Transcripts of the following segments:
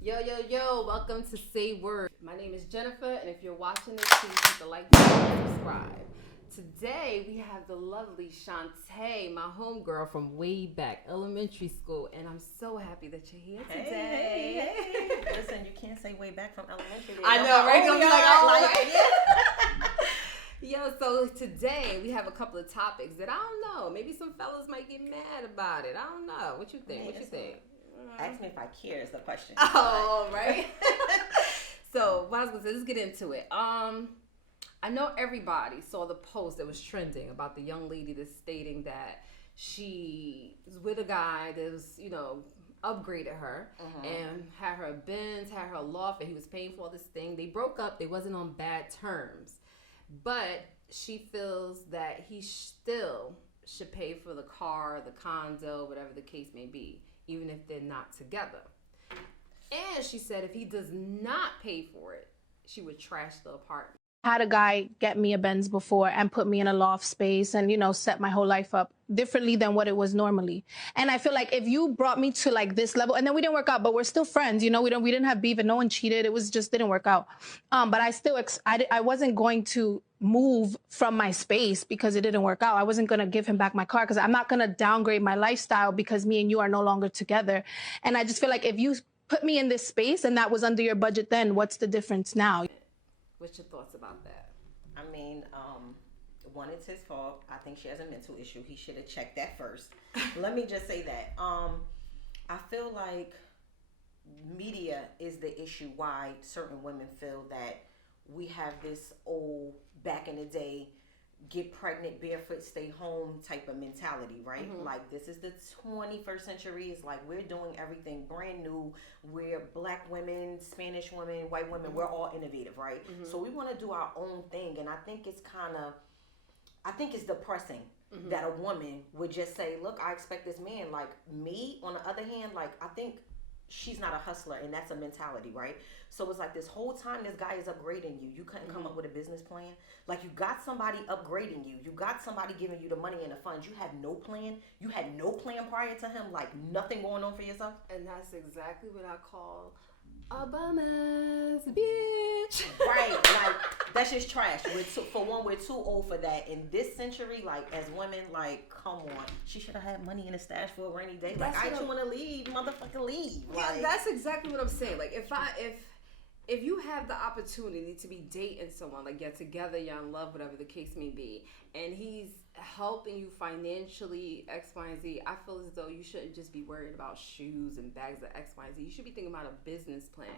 Yo, yo, yo, welcome to Say Word. My name is Jennifer, and if you're watching this, please hit the like button and subscribe. Today, we have the lovely Shantae, my homegirl from way back elementary school, and I'm so happy that you're here today. Hey. Listen, you can't say way back from elementary. I know, right? Gonna be like, oh, right? Yo, so today we have a couple of topics that I don't know. Maybe some fellas might get mad about it. I don't know. What you think? What you think? Ask me if I care is the question. Oh, right. So, what I was gonna say, let's get into it. I know everybody saw the post that was trending about the young lady that's stating that she was with a guy that was, upgraded her and had her Benz, had her loft, and he was paying for all this thing. They broke up. They wasn't on bad terms, but she feels that he still should pay for the car, the condo, whatever the case may be, even if they're not together. And she said if he does not pay for it, she would trash the apartment. Had a guy get me a Benz before and put me in a loft space and, set my whole life up differently than what it was normally. And I feel like if you brought me to like this level, and then we didn't work out, but we're still friends, we didn't have beef and no one cheated. It was just didn't work out. But I still, I wasn't going to move from my space because it didn't work out. I wasn't going to give him back my car because I'm not going to downgrade my lifestyle because me and you are no longer together. And I just feel like if you put me in this space and that was under your budget, then what's the difference now? What's your thoughts about that? I mean, one, it's his fault. I think she has a mental issue. He should have checked that first. Let me just say that. I feel like media is the issue why certain women feel that we have this old, back in the day, get pregnant, barefoot, stay home type of mentality, right? Mm-hmm. Like, this is the 21st century. It's like we're doing everything brand new. We're black women, Spanish women, white women. We're all innovative, right? Mm-hmm. So we want to do our own thing. And I think it's depressing that a woman would just say, look, I expect this man. Like, me, on the other hand, like, I think she's not a hustler, and that's a mentality, right? So it's like this whole time this guy is upgrading you. You couldn't come up with a business plan. Like, you got somebody upgrading you. You got somebody giving you the money and the funds. You had no plan. You had no plan prior to him, like nothing going on for yourself. And that's exactly what I call a bum-ass bitch. Right, like, that's just trash. We're too old for that. In this century, like, as women, like, come on. She should have had money in a stash for a rainy day. Like, I just want to leave, motherfucker, leave. Yeah, like, that's exactly what I'm saying. Like, if you have the opportunity to be dating someone, like you're together, you're in love, whatever the case may be, and he's helping you financially, X, Y, and Z, I feel as though you shouldn't just be worried about shoes and bags of X, Y, and Z. You should be thinking about a business plan,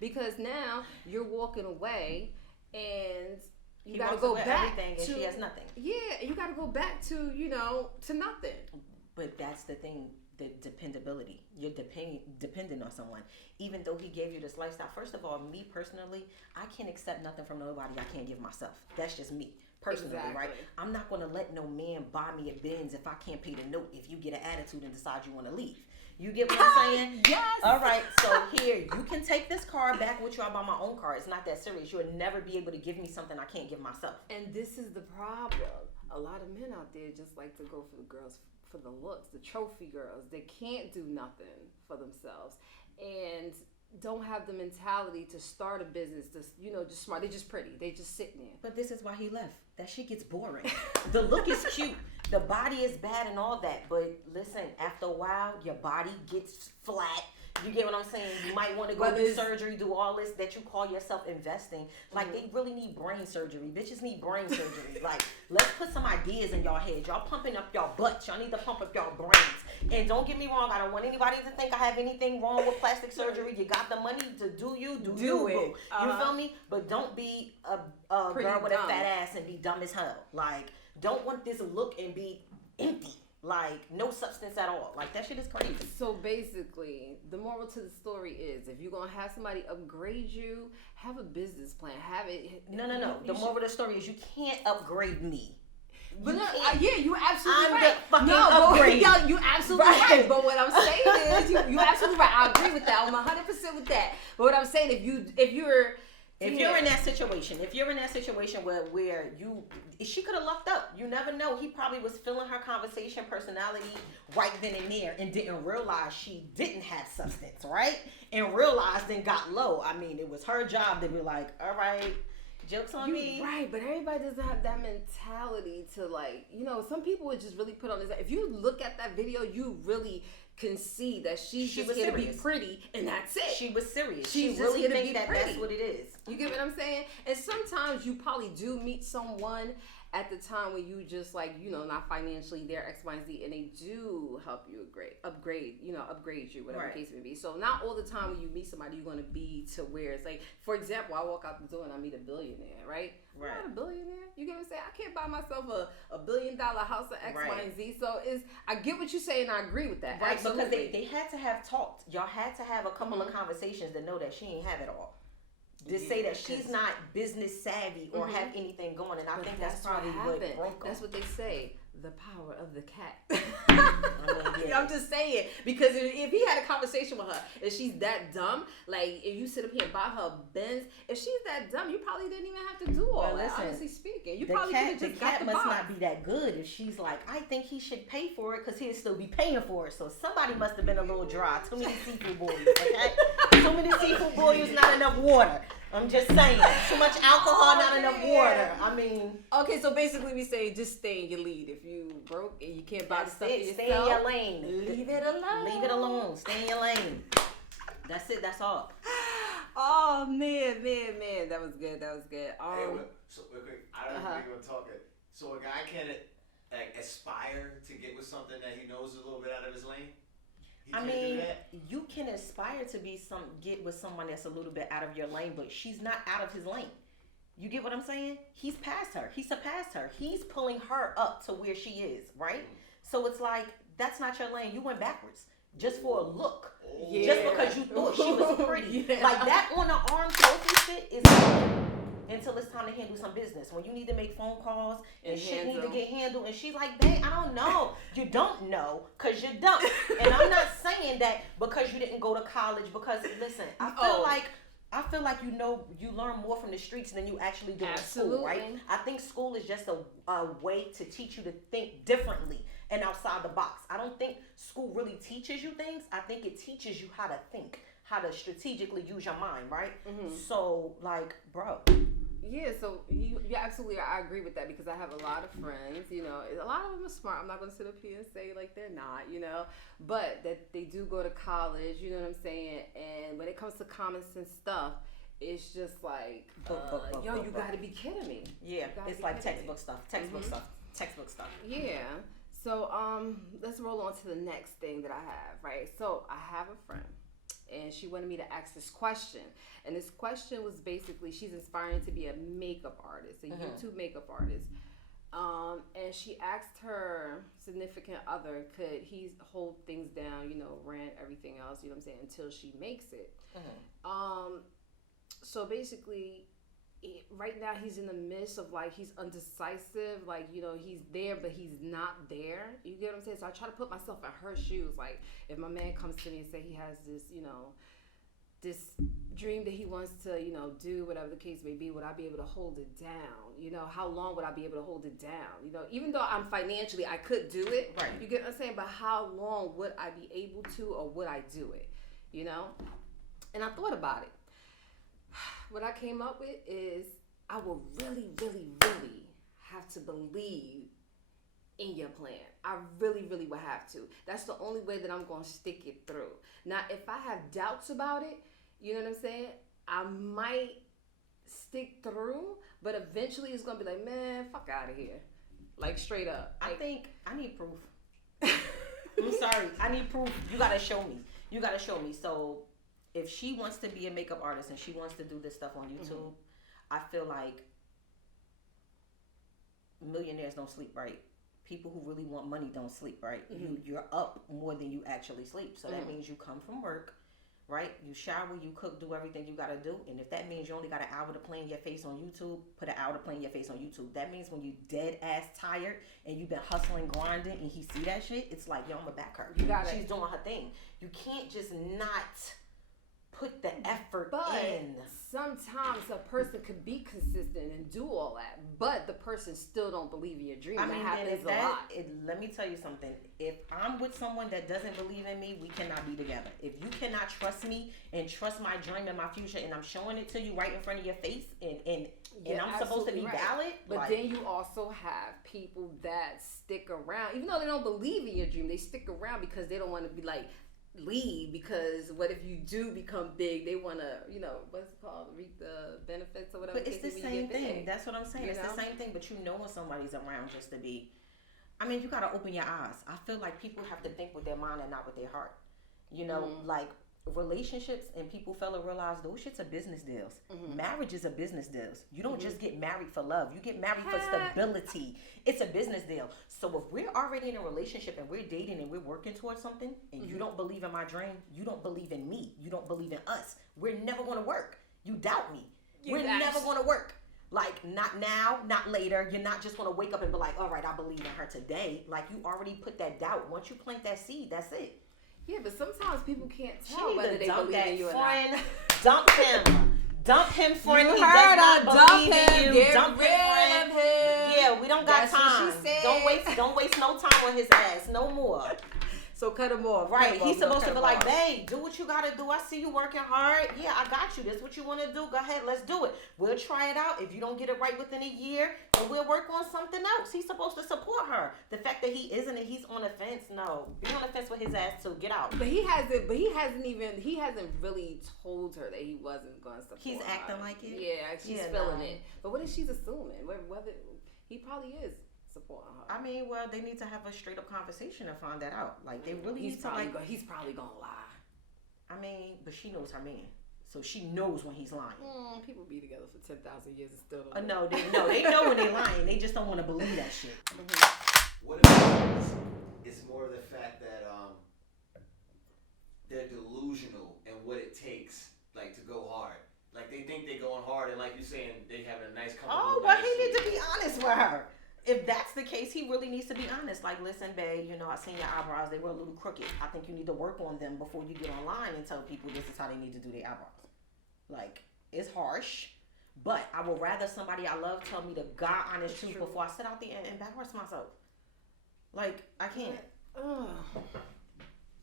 Because now you're walking away and you got to go back everything and she has nothing. Yeah, you got to go back to, to nothing. But that's the thing. The dependability. You're dependent on someone. Even though he gave you this lifestyle. First of all, me personally, I can't accept nothing from nobody I can't give myself. That's just me. Personally, exactly. Right? I'm not going to let no man buy me a Benz if I can't pay the note, if you get an attitude and decide you want to leave. You get what I'm saying? Yes. All right. So here, you can take this car back with you. I buy my own car. It's not that serious. You'll never be able to give me something I can't give myself. And this is the problem. A lot of men out there just like to go for the girls for the looks, the trophy girls. They can't do nothing for themselves and don't have the mentality to start a business, just smart. They're just pretty. They just sitting there. But this is why he left. That shit gets boring. The look is cute. The body is bad and all that. But listen, after a while, your body gets flat. You get what I'm saying? You might want to go do surgery, do all this that you call yourself investing. Like, they really need brain surgery. Bitches need brain surgery. Like, let's put some ideas in y'all head. Y'all pumping up y'all butts. Y'all need to pump up y'all brains. And don't get me wrong, I don't want anybody to think I have anything wrong with plastic surgery. You got the money to do you, do you, boo. You feel me? But don't be a girl with a fat ass and be dumb as hell. Like, don't want this look and be empty. Like, no substance at all. Like, that shit is crazy. So basically, the moral to the story is, if you're going to have somebody upgrade you, have a business plan. Have it. No. The moral of the story is you can't upgrade me. But yeah, you absolutely I'm right. the fucking upgrade. You absolutely right. But what I'm saying is, you absolutely right. I agree with that. I'm 100% with that. But what I'm saying, if you're If you're in that situation, where she could have lucked up. You never know. He probably was feeling her conversation, personality right then and there, and didn't realize she didn't have substance, right? And realized and got low. I mean, it was her job to be like, all right, joke's on me. Right, but everybody doesn't have that mentality to, like, you know, some people would just really put on this. If you look at that video, you really can see that she's just here to be pretty, and that's it. She was serious. She really here to think be that pretty. that's what it is. You get what I'm saying? And sometimes you probably do meet someone at the time when you just, like, you know, not financially there, X, Y, and Z, and they do help you upgrade you, whatever the case may be. So not all the time when you meet somebody you're going to be to where it's like, for example, I walk out the door and I meet a billionaire, right? I'm not a billionaire. You get what I'm saying? I can't buy myself a $1 billion house of X, Y, and Z. So I get what you say, and I agree with that. Right, absolutely. because they had to have talked. Y'all had to have a couple of conversations to know that she ain't have it all. To say that she's not business savvy or have anything going, and I think that's probably what broke her. That's what they say. The power of the cat. I mean, I'm just saying, because if he had a conversation with her and she's that dumb, like, if you sit up here and buy her a Benz, if she's that dumb, you probably didn't even have to do all that. Listen, honestly speaking, you probably could have just got the cat must box. not be that good if she's like, I think he should pay for it because he'll still be paying for it. So somebody must have been a little dry. Too many seafood boils, okay? Too many seafood boils, not enough water. I'm just saying. Too much alcohol, not enough water. I mean. Okay, so basically we say just stay in your lead. If you broke and you can't buy the stuff for yourself, stay in your lane. Leave it alone. Leave it alone. Stay in your lane. That's it. That's all. Oh man, that was good. Hey, so real quick, I don't think we're gonna talk it. So a guy can aspire to get with something that he knows is a little bit out of his lane. I mean, you can aspire to get with someone that's a little bit out of your lane, but she's not out of his lane. You get what I'm saying? He's past her. He surpassed her. He's pulling her up to where she is, right? So it's like, that's not your lane. You went backwards just for a look. Yeah. Just because you thought she was pretty. Yeah. Like that on the arm trophy shit is until it's time to handle some business. When you need to make phone calls and shit need to get handled, and she's like, babe, I don't know. You don't know because you're dumb. And I'm not saying that because you didn't go to college, because listen, I feel like you learn more from the streets than you actually do in school, right? I think school is just a way to teach you to think differently and outside the box. I don't think school really teaches you things. I think it teaches you how to think, how to strategically use your mind, right? Mm-hmm. So, like, bro. Yeah, so you absolutely, I agree with that, because I have a lot of friends, you know, a lot of them are smart. I'm not going to sit up here and say like they're not, you know, but that they do go to college, you know what I'm saying? And when it comes to common sense stuff, it's just like, you got to be kidding me. Yeah, it's like textbook stuff. Yeah. So let's roll on to the next thing that I have, right? So I have a friend, and she wanted me to ask this question. And this question was basically, she's aspiring to be a makeup artist, a YouTube makeup artist. And she asked her significant other, could he hold things down, you know, rent, everything else, you know what I'm saying, until she makes it. So basically, right now he's in the midst of, like, he's undecisive, like, you know, he's there but he's not there, you get what I'm saying? So I try to put myself in her shoes, like, if my man comes to me and say he has this, you know, this dream that he wants to, you know, do whatever the case may be, would I be able to hold it down? You know, how long would I be able to hold it down? You know, even though I'm financially, I could do it, right? You get what I'm saying? But how long would I be able to, or would I do it? You know? And I thought about it. What I came up with is, I will really, really, really have to believe in your plan. I really, really would have to. That's the only way that I'm going to stick it through. Now, if I have doubts about it, you know what I'm saying, I might stick through, but eventually it's going to be like, man, fuck out of here. Like, straight up. I think I need proof. I'm sorry. I need proof. You got to show me. So if she wants to be a makeup artist and she wants to do this stuff on YouTube, I feel like millionaires don't sleep, right? People who really want money don't sleep, right? You're up more than you actually sleep. So that means you come from work, right? You shower, you cook, do everything you got to do. And if that means you only got an hour to play in your face on YouTube, put an hour to play in your face on YouTube. That means when you dead ass tired and you've been hustling, grinding, and he see that shit, it's like, yo, I'm going to back her. She's doing her thing. You can't just not put the effort in. sometimes a person could be consistent and do all that, but the person still don't believe in your dream. I mean, that happens a lot. Let me tell you something. If I'm with someone that doesn't believe in me, we cannot be together. If you cannot trust me and trust my dream and my future, and I'm showing it to you right in front of your face, and I'm supposed to be valid. But then you also have people that stick around, even though they don't believe in your dream. They stick around because they don't want to be like, leave, because what if you do become big? They want to, what's it called, reap the benefits or whatever. But it's the same thing. That's what I'm saying. It's the same thing, but you know when somebody's around just to be. I mean, you got to open your eyes. I feel like people have to think with their mind and not with their heart. Like relationships, and people fail to realize those shits are business deals. Marriage is a business deal. You don't just get married for love. You get married for stability. It's a business deal. So if we're already in a relationship and we're dating and we're working towards something, and you don't believe in my dream, you don't believe in me, you don't believe in us, we're never going to work. You doubt me. We're never going to work. Like, not now, not later. You're not just going to wake up and be like, all right, I believe in her today. Like, you already put that doubt. Once you plant that seed, that's it. Yeah, but sometimes people can't tell whether they believe in you or not. Dump him. Dump him, friend. You He heard does not believe in you. Get Dump rid him, of friend. him. Yeah, we don't got That's what time. she said. Don't waste no time on his ass. No more. So cut him off. Right. He's supposed to be like, babe, do what you gotta do. I see you working hard. Yeah, I got you. That's what you want to do. Go ahead, let's do it. We'll try it out. If you don't get it right within a year, then we'll work on something else. He's supposed to support her. The fact that he isn't and he's on the fence, no. Be on the fence with his ass too. Get out. But he hasn't really told her that he wasn't going to support He's her. acting like it. Yeah, she's feeling it. But what if she's assuming? Whether he probably is supporting her. I mean, well, they need to have a straight up conversation and find that out. Like, they really he's need to like. He's probably gonna lie. I mean, but she knows her man, so she knows when he's lying. People be together for 10,000 years and still don't. No, they know when they're lying. They just don't want to believe that shit. What if it's more of the fact that they're delusional in what it takes, like, to go hard. Like, they think they're going hard, and like you're saying, they have a nice, comfortable. Oh, but he needs to be honest with her. If that's the case, he really needs to be honest. Like, listen, babe, I seen your eyebrows. They were a little crooked. I think you need to work on them before you get online and tell people this is how they need to do their eyebrows. Like, it's harsh, but I would rather somebody I love tell me the God honest truth before I sit out there and embarrass myself. Like, I can't.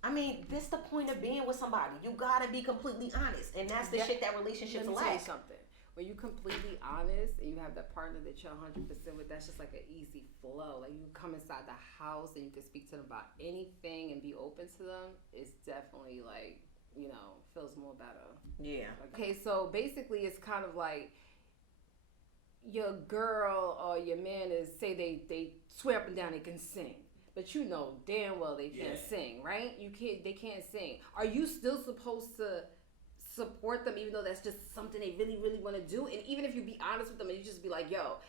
I mean, this the point of being with somebody. You gotta be completely honest, and that's the shit that relationships Let me lack. tell you something. When you're completely honest and you have that partner that you're 100% with, that's just like an easy flow. Like, you come inside the house and you can speak to them about anything and be open to them. It's definitely like, feels more better. Yeah. Okay, so basically it's kind of like your girl or your man say they swear up and down they can sing. But you know damn well they can't sing, right? They can't sing. Are you still supposed to support them even though that's just something they really, really want to do? And even if you be honest with them and you just be like, yo,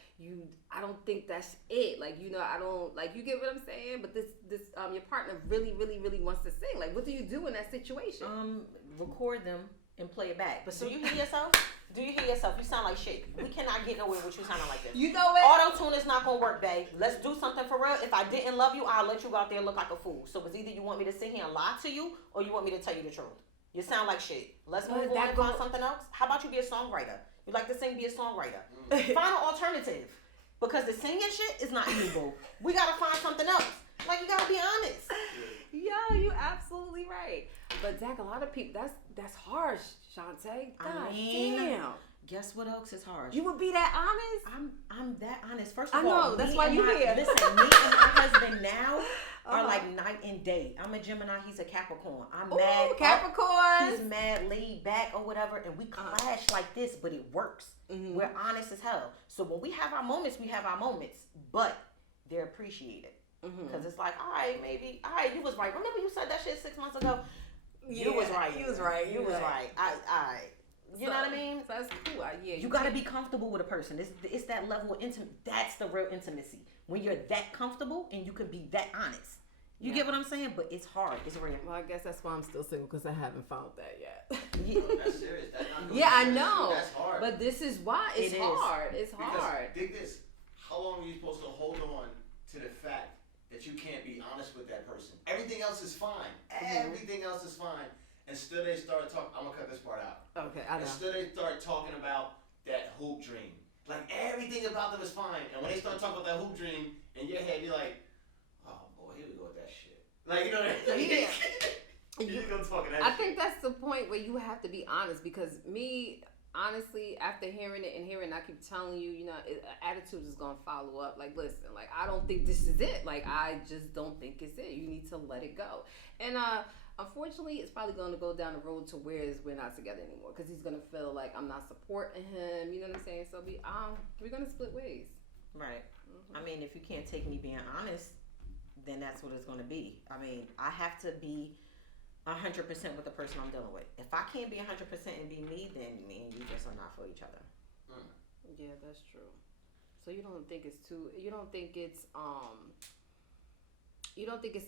I don't think that's it. Like, I don't, like, you get what I'm saying? But this your partner really, really, really wants to sing. Like, what do you do in that situation? Record them and play it back. But do you hear yourself? Do you hear yourself? You sound like shit. We cannot get nowhere with you sounding like this. You know what? Auto-tune is not going to work, babe. Let's do something for real. If I didn't love you, I'll let you go out there and look like a fool. So it's either you want me to sit here and lie to you or you want me to tell you the truth. You sound like shit. Let's move on and find something else. How about you be a songwriter? You like to sing, be a songwriter. Find an alternative. Because the singing shit is not you, boo. We got to find something else. Like, you got to be honest. Yeah, you absolutely right. But Zach, a lot of people, that's harsh, Shantae. God damn. Guess what else is harsh? You would be that honest? I'm that honest. First of all, I know, that's why you here. Listen, me and my husband now are like night and day. I'm a Gemini, he's a Capricorn. I'm mad. Capricorn. He's mad, laid back or whatever, and we clash like this, but it works. We're honest as hell. So when we have our moments, we have our moments, but they're appreciated. Because it's like, all right, you was right. Remember you said that shit 6 months ago? You was right. You was right. All right. You know what I mean? So that's cool. You got to be comfortable with a person. It's that level of intimacy. That's the real intimacy. When you're that comfortable and you can be that honest. You get what I'm saying? But it's hard. It's real. Well, I guess that's why I'm still single, because I haven't found that yet. That's serious. That's not I know. That's hard. But this is why it's hard. It's hard. Dig this. How long are you supposed to hold on to the fact that you can't be honest with that person? Everything else is fine. Everything else is fine. And still they start talking. I'm going to cut this part out. Okay, I know. Instead they start talking about that hoop dream. Like everything about them is fine. And when they start talking about that hoop dream, in your head you're like, oh boy, here we go with that shit. Like, you know what I mean? Yeah. You go talking that I shit. think that's the point where you have to be honest, because me, honestly, after hearing it, I keep telling you, attitude is going to follow up. Like, listen, like, I don't think this is it. Like, I just don't think it's it. You need to let it go. And unfortunately, it's probably going to go down the road to where we're not together anymore, because he's going to feel like I'm not supporting him. You know what I'm saying? So we're going to split ways. Right. I mean, if you can't take me being honest, then that's what it's going to be. I mean, I have to be 100% with the person I'm dealing with. If I can't be 100% and be me, then me and you just are not for each other. Yeah, that's true. So you don't think it's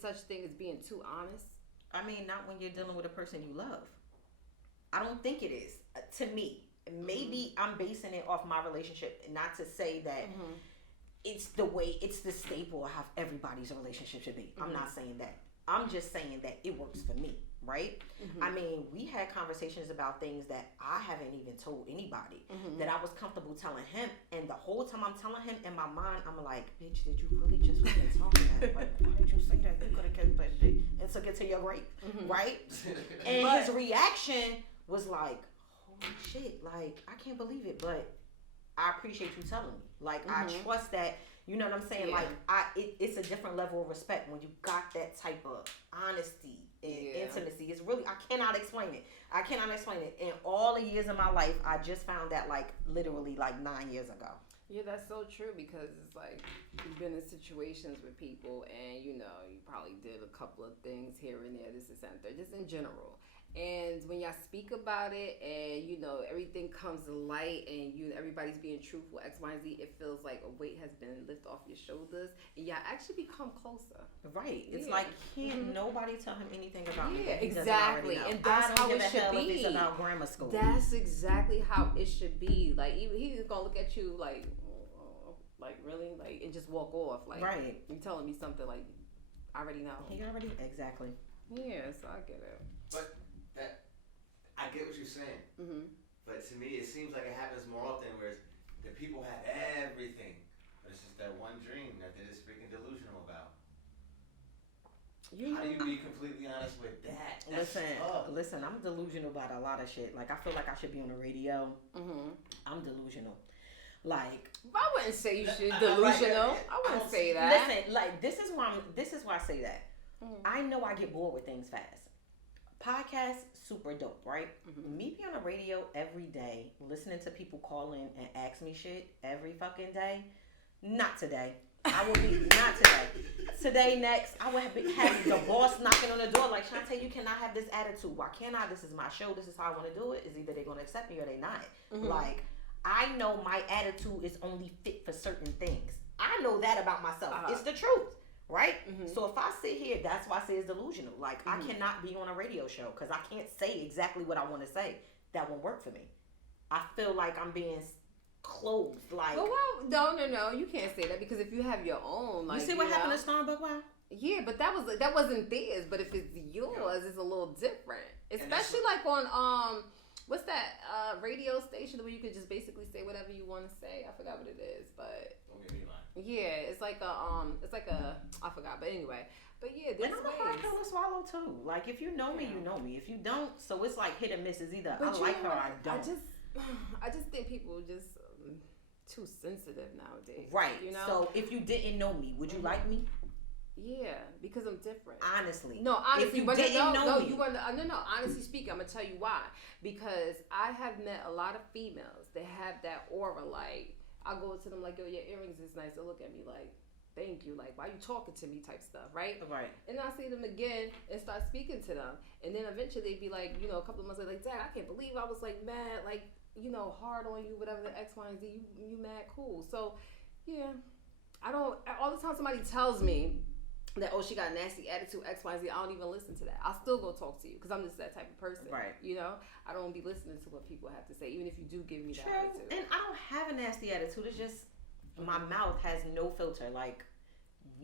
such thing as being too honest? I mean, not when you're dealing with a person you love. I don't think it is. To me, maybe I'm basing it off my relationship, not to say that it's the staple of how everybody's relationship should be. I'm not saying that. I'm just saying that it works for me, right? I mean, we had conversations about things that I haven't even told anybody that I was comfortable telling him, and the whole time I'm telling him, in my mind, I'm like, bitch, did you really just fucking talk that? Like, why did you say that? You could have kept that shit and took it to your grave, right? And his reaction was like, holy shit, like, I can't believe it, but I appreciate you telling me. Like, I trust that. You know what I'm saying? Yeah. Like, it's a different level of respect when you got that type of honesty and intimacy. It's really, I cannot explain it. In all the years of my life, I just found that, like, literally, like, 9 years ago. Yeah, that's so true, because it's like you've been in situations with people, and you probably did a couple of things here and there, this and that, just in general. And when y'all speak about it, and everything comes to light, and everybody's being truthful, X, Y, and Z, it feels like a weight has been lifted off your shoulders, and y'all actually become closer. Right. It's like, can't nobody tell him anything about me. Yeah, exactly. And that's how it should be. If it's about grammar school. That's exactly how it should be. Like, he's gonna look at you like really, like, and just walk off. Like, right. You telling me something like, I already know. Exactly. Yeah, so I get it. But I get what you're saying. But to me, it seems like it happens more often, where the people have everything, but it's just that one dream that they're just freaking delusional about. How do you be completely honest with that? Listen, I'm delusional about a lot of shit. Like, I feel like I should be on the radio. I'm delusional. Like, I wouldn't say you should delusional. I wouldn't say that. Listen, like, this is why I say that. I know I get bored with things fast. Podcast, super dope, right? Me be on the radio every day, listening to people call in and ask me shit every fucking day. Not today. I will be not today. Today, next, I will have the boss knocking on the door like, Shantae, you cannot have this attitude. Why can't I? This is my show. This is how I want to do it. Is either they're going to accept me or they not. Like, I know my attitude is only fit for certain things. I know that about myself. It's the truth. Right? So if I sit here, that's why I say it's delusional. Like, I cannot be on a radio show because I can't say exactly what I want to say. That won't work for me. I feel like I'm being closed. Like, well, no, you can't say that, because if you have your own, like, you see what happened to Starbucks? Wow. Yeah, but that wasn't theirs. But if it's yours, it's a little different. Especially like on what's that radio station where you could just basically say whatever you want to say. I forgot what it is, but don't get me lying. Yeah, it's like a I forgot, but anyway. But yeah, and I'm a hard pill to swallow too. Like, if you know me, you know me. If you don't, so it's like hit or miss. It's either I like her or I don't. I just think people are just too sensitive nowadays. Right. So if you didn't know me, would you like me? Yeah, because I'm different. Honestly. No, honestly. If you didn't know me. No, honestly speaking, I'm going to tell you why. Because I have met a lot of females that have that aura. Like, I go to them like, yo, your earrings is nice. They look at me like, thank you. Like, why you talking to me type stuff, right? Right. And I see them again and start speaking to them. And then eventually they'd be like, a couple of months later, like, Dad, I can't believe I was like mad, like, hard on you, whatever, the X, Y, and Z. You mad cool. So, yeah. All the time somebody tells me that, oh, she got a nasty attitude, X, Y, Z, I don't even listen to that. I'll still go talk to you because I'm just that type of person. Right. I don't be listening to what people have to say, even if you do give me that True. attitude. And I don't have a nasty attitude. It's just my mouth has no filter. Like,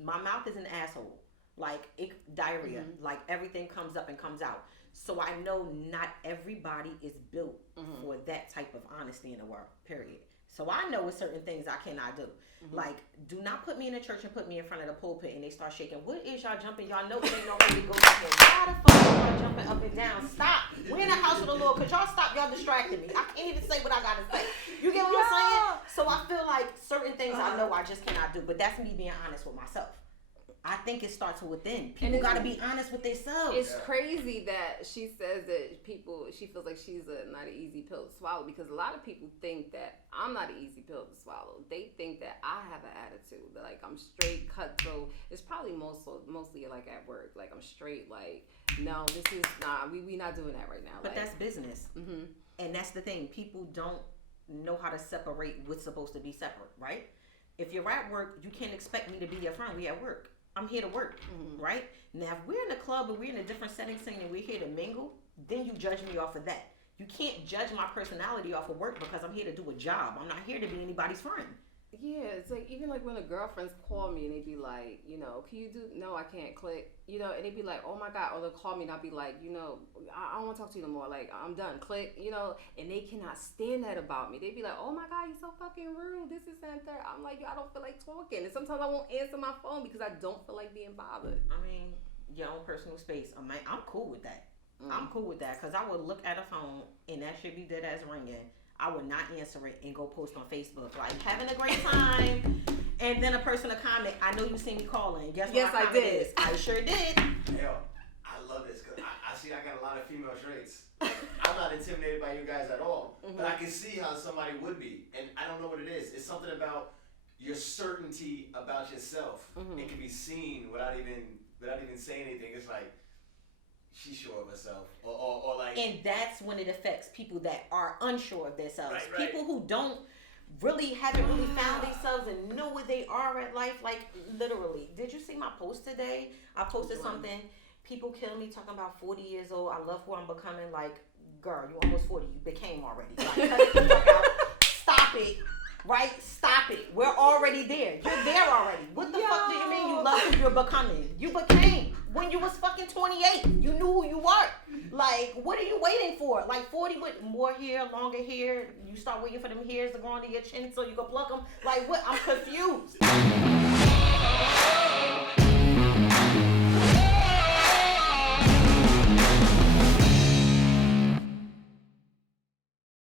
my mouth is an asshole. Like, diarrhea. Like, everything comes up and comes out. So I know not everybody is built for that type of honesty in the world, period. So I know with certain things I cannot do. Like, do not put me in a church and put me in front of the pulpit and they start shaking. What is y'all jumping? Y'all know it ain't no Holy Ghost here. Why the fuck are y'all jumping up and down? Stop. We're in the house of the Lord. Could y'all stop? Y'all distracting me. I can't even say what I gotta say. You get what I'm saying? So I feel like certain things I know I just cannot do. But that's me being honest with myself. I think it starts with within. People got to be honest with themselves. It's crazy that she says that she feels like she's not an easy pill to swallow, because a lot of people think that I'm not an easy pill to swallow. They think that I have an attitude, that like I'm straight cutthroat. It's probably mostly like at work. Like I'm straight, like, no, this is not, we not doing that right now. But like, that's business. And that's the thing. People don't know how to separate what's supposed to be separate, right? If you're at work, you can't expect me to be your friend. We at work. I'm here to work, right? Now, if we're in a club and we're in a different setting saying that we're here to mingle, then you judge me off of that. You can't judge my personality off of work because I'm here to do a job. I'm not here to be anybody's friend. Yeah, it's like, even like when the girlfriends call me and they be like, you know, can you do, no, I can't, click, you know, and they be like, oh my God, or they'll call me and I'll be like, you know, I don't want to talk to you no more, like, I'm done, click, you know, and they cannot stand that about me. They be like, oh my God, you're so fucking rude, this is that. I'm like, yo, I don't feel like talking, and sometimes I won't answer my phone because I don't feel like being bothered. I mean, your own personal space, I'm cool with that. I'm cool with that, because I would look at a phone and that should be dead as ringing. I would not answer it and go post on Facebook like having a great time, and then a person to comment, I know you seen me calling. Guess what? Yes, my I comment did. is? I sure did. Yo, I love this because I see I got a lot of female traits. I'm not intimidated by you guys at all, but I can see how somebody would be, and I don't know what it is. It's something about your certainty about yourself. It can be seen without even saying anything. It's like, she's sure of herself, or like, And that's when it affects people that are unsure of themselves. Right. People who haven't really found themselves and know where they are at life. Like, literally, did you see my post today? I posted something. People kill me talking about 40 years old. I love who I'm becoming. Like, girl, you almost 40. You became already. Like, cut the fuck out. Stop it. Right? Stop it. We're already there. You're there already. What the fuck do you mean you love who you're becoming? You became. When you was fucking 28, you knew who you were. Like, what are you waiting for? Like 40 with more hair, longer hair. You start waiting for them hairs to grow onto your chin so you can pluck them. Like, what? I'm confused.